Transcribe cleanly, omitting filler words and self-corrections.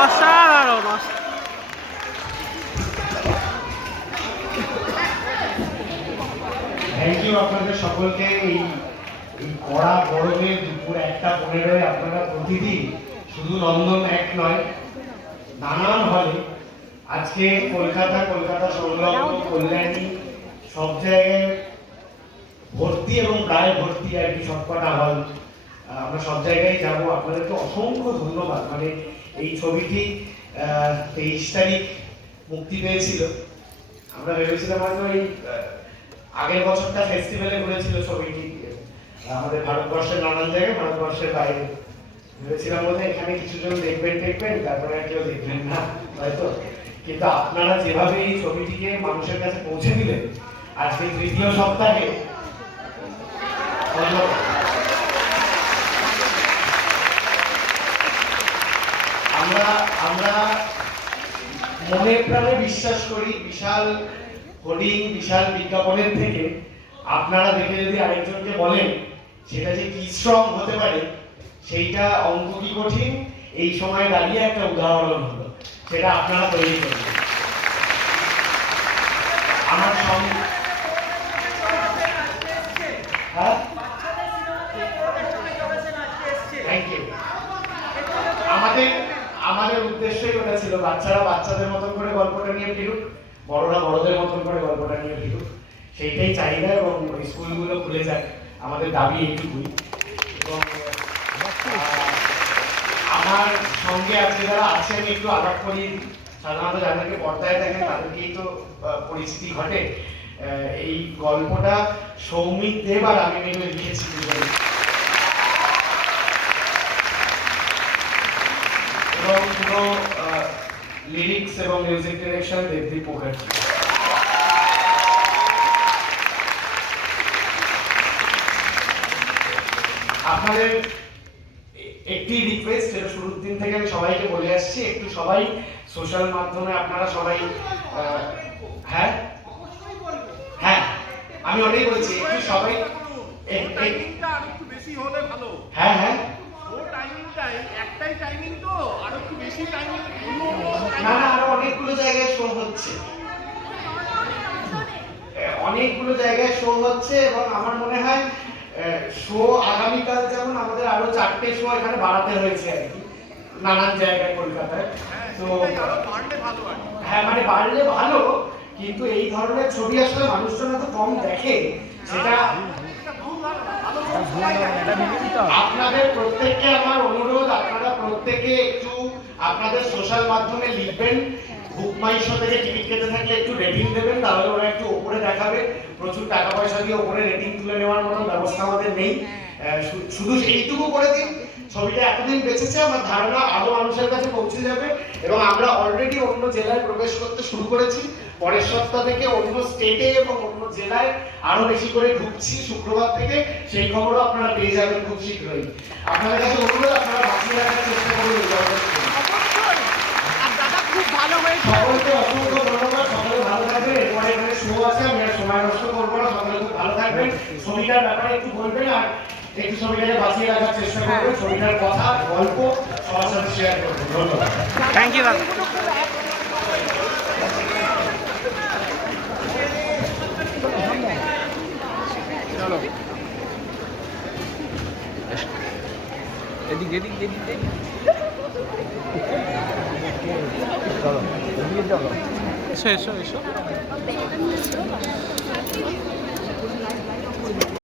অসাধারণ। Thank you আপনাদের সকলকে। এই কড়া গরমে দুপুর 1:15 আপনারা প্রতিদিন শুধু নন্দন এক নয়, নানান হলে আজকে কলকাতা সংলগ্ন কল্যাণী সব জায়গায় ভর্তি এবং প্রায় ভর্তি আর কি সবকটা হল। আমরা সব জায়গায় যাব। আপনাদেরকে অসংখ্য ধন্যবাদ। মানে এই ছবিটি 23 তারিখ মুক্তি পেয়েছিল। আমরা ভেবেছিলাম হয়তো এই আগের বছরটা ফেস্টিভ্যালে ঘুরেছিল ছবিটি আমাদের ভারতবর্ষের নানান জায়গায়, ভারতবর্ষের বাইরে। ভেবেছিলাম বলতে এখানে কিছুজন দেখবেন তারপরে কেউ দেখবেন না হয়তো, কিন্তু আপনারা যেভাবে এই ছবিটিকে মানুষের কাছে পৌঁছে দিলেন আজকে 3য় সপ্তাহে, আমরা মনে প্রাণে বিশ্বাস করি বিশাল হোর্ডিং, বিশাল বিজ্ঞাপনের থেকে আপনারা দেখে যদি আরেকজনকে বলেন সেটা যে কি স্ট্রং হতে পারে, সেইটা অঙ্ক কি কঠিন এই সময় দাঁড়িয়ে একটা উদাহরণ হলো। সেটা আপনারা তৈরি করবেন। আমার সঙ্গে হ্যাঁ, থ্যাংক ইউ। আমাদের উদ্দেশ্যই ওটা ছিল, বাচ্চারা বাচ্চাদের মতন করে গল্পটা নিয়ে ফিরুক, বড়রা বড়দের মতন করে গল্পটা নিয়ে ফিরুক, সেইটাই চাহিদা। এবং স্কুলগুলো খুলে যাক, আমাদের দাবি এইটুকুই। এবং আমার সঙ্গে আজকে যারা আছেন একটু আলাপ করি। সাধারণত যাদেরকে পর্দায় দেখেন তাদেরকেই তো পরিচিতি ঘটে। এই গল্পটা সৌমিক দেব আর আমি মিলে লিখেছি। এবং পুরো লিরিক্স এবং মিউজিক ডিরেকশন দেবদীপ মুখার্জি। আপনাদের একটি রিকোয়েস্ট, যেটা শুরুর দিন থেকে আমি সবাইকে বলে আসছি, একটু সবাই সোশ্যাল মাধ্যমে আপনারা সবাই হ্যাঁ হ্যাঁ আমি ওটাই বলছি, একটু সবাই হ্যাঁ হ্যাঁ না না, আরো অনেকগুলো জায়গায় শো হচ্ছে, এবং আমার মনে হয় শো আগামীকাল যেমন আমাদের আরো 4টে শো এখানে বাড়াতে হয়েছে আর কি নানান জায়গায় কলকাতায়। তো হ্যাঁ, মানে বাড়লে ভালো, কিন্তু এই ধরনের ছবি আসলে মানুষজন এত কম দেখে। সেটা আপনাদের প্রত্যেককে আমার অনুরোধ, আপনারা প্রত্যেকে একটু আপনাদের সোশ্যাল মাধ্যমে লিখবেন। বুক মাই শো থেকে টিকিট কেটে থাকলে একটু রেটিং দেবেন, তাহলে ওরা একটু ওপরে দেখাবে। প্রচুর টাকা পয়সা দিয়ে ওপরে রেটিং তুলে নেওয়ার মতো ব্যবস্থা আমাদের নেই। শুধু এইটুকু করে দিন, ছবিটা এতদিন বেঁচেছে, আমার ধারণা আরো মানুষের কাছে পৌঁছে যাবে। এবং আমরা অলরেডি অন্য জেলায় প্রবেশ করতে শুরু করেছি। পরের সপ্তাহ থেকে অন্য স্টেটে এবং অন্য জেলায় আরো বেশি করে ঢুকছি শুক্রবার থেকে। সেই খবরও আপনারা পেয়ে যাবেন খুব শীঘ্রই। আপনাদের কাছে অনুরোধ, আপনারা বাঁচিয়ে রাখার চেষ্টা করুন। সকলকে অসংখ্য ধন্যবাদ। সকলে ভালো থাকবেন। এরপরে এখানে শো আছে, আমি আর সময় নষ্ট করবো না। সকলে খুব ভালো থাকবেন। ছবিটার ব্যাপারে একটু বলবেন আর একটু ছবিটাকে বাঁচিয়ে রাখার চেষ্টা করবেন। ছবিটার কথা, গল্প সবার সাথে শেয়ার করবেন। ধন্যবাদ। থ্যাংক ইউ দাদা। চলো এদিকে চলো এসো